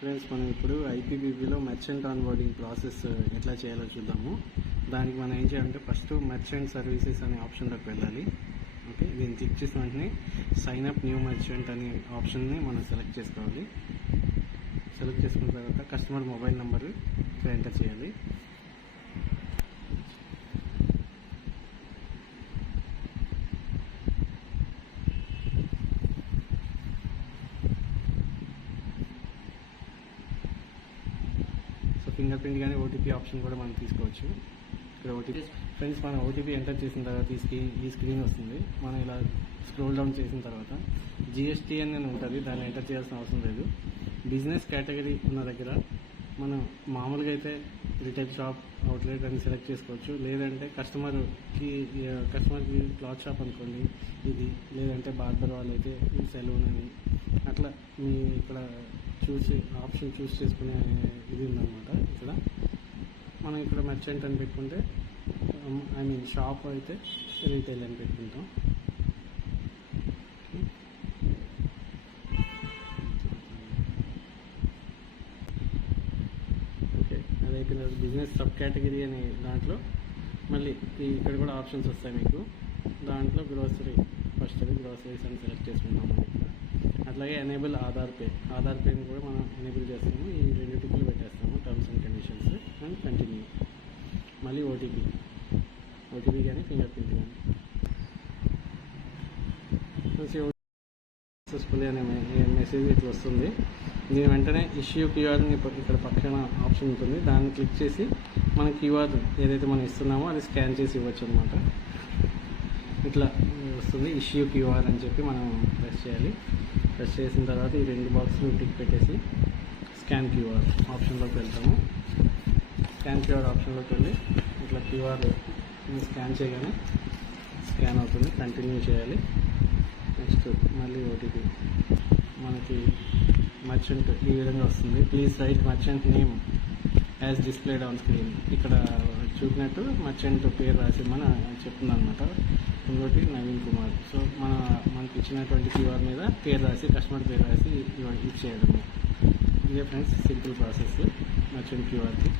Friends, మనం ఇప్పుడు ఐపీపీబీలో merchant onboarding process ఎట్లా చేయాలో చూద్దాము. దానికి మనం ఏం చేయాలంటే ఫస్ట్ మెర్చెంట్ సర్వీసెస్ అనే ఆప్షన్లోకి వెళ్ళాలి. ఓకే, దీన్ని క్లిక్ చేసిన వెంటనే సైన్ అప్ న్యూ మెర్చెంట్ అనే ఆప్షన్ని మనం సెలెక్ట్ చేసుకోవాలి. సెలెక్ట్ చేసుకున్న తర్వాత కస్టమర్ మొబైల్ నెంబర్ ఇక్కడ ఎంటర్ చేయాలి. ఫింగర్ ప్రింట్ కానీ ఓటీపీ ఆప్షన్ కూడా మనం తీసుకోవచ్చు. ఇక్కడ ఓటీపీ ఫ్రెండ్స్, మనం ఓటీపీ ఎంటర్ చేసిన తర్వాత ఈ స్క్రీన్ వస్తుంది. మనం ఇలా స్క్రోల్ డౌన్ చేసిన తర్వాత జిఎస్టీ అని ఉంటుంది, దాన్ని ఎంటర్ చేయాల్సిన అవసరం లేదు. బిజినెస్ కేటగిరీ ఉన్న దగ్గర మనం మామూలుగా అయితే రిటైల్ షాప్, అవుట్లెట్ అని సెలెక్ట్ చేసుకోవచ్చు. లేదంటే కస్టమర్కి క్లాత్ షాప్ అనుకోండి ఇది, లేదంటే బార్బర్ వాళ్ళు అయితే సెలూన్ అని అట్లా మీ ఇక్కడ ఆప్షన్ చూస్ చేసుకునే ఇది ఉందన్నమాట. ఇక్కడ మనం ఇక్కడ మెర్చెంట్ అని పెట్టుకుంటే షాప్ అయితే రీటైల్ అని పెట్టుకుంటాం. ఓకే, అదైపోయిన బిజినెస్ సబ్ కేటగిరీ అనే దాంట్లో మళ్ళీ ఇక్కడ కూడా ఆప్షన్స్ వస్తాయి మీకు. దాంట్లో గ్రోసరీ ఫస్ట్ గ్రోసరీస్ అని సెలెక్ట్ చేసుకుంటాం మనం ఇక్కడ. అట్లాగే ఎనేబుల్ ఆధార్ పేని కూడా మనం ఎనేబుల్ చేస్తాము. ఈ రెండు టిక్లు పెట్టేస్తాము, terms and conditions and continue. మళ్ళీ ఓటీపీ కానీ ఫింగర్ ప్రింట్ కానీ సక్సెస్ఫుల్లీ అనే మెసేజ్ ఇట్లా వస్తుంది. దీని వెంటనే ఇష్యూ క్యూఆర్ని ఇక్కడ పక్కన ఆప్షన్ ఉంటుంది, దాన్ని క్లిక్ చేసి మన క్యూఆర్ ఏదైతే మనం ఇస్తున్నామో అది స్కాన్ చేసి ఇవ్వచ్చు అనమాట. ఇట్లా వస్తుంది ఇష్యూ క్యూఆర్ అని చెప్పి మనం ప్రెస్ చేయాలి. ప్రెస్ చేసిన తర్వాత ఈ రెండు బాక్స్లు టిక్ పెట్టేసి స్కాన్ క్యూఆర్ ఆప్షన్లోకి వెళ్తాము. స్కాన్ క్యూఆర్ ఆప్షన్లోకి వెళ్ళి ఇట్లా క్యూఆర్ స్కాన్ చేయగానే స్కాన్ అవుతుంది. కంటిన్యూ చేయాలి. నెక్స్ట్ మళ్ళీ ఓటీపీ మనకి మర్చెంట్ ఈ విధంగా వస్తుంది. Please right merchant name as displayed on screen. ఇక్కడ చూపినట్టు మర్చెంట్ పేరు రాసిమని చెప్తుంది అనమాట. ఇంకోటి నవీన్ కుమార్. సో మనకి ఇచ్చినటువంటి క్యూఆర్ మీద పేరు రాసి, కస్టమర్ పేరు రాసి ఇచ్చేయడము. ఇదే ఫ్రెండ్స్ సింపుల్ ప్రాసెస్ మర్చెంట్ క్యూఆర్కి.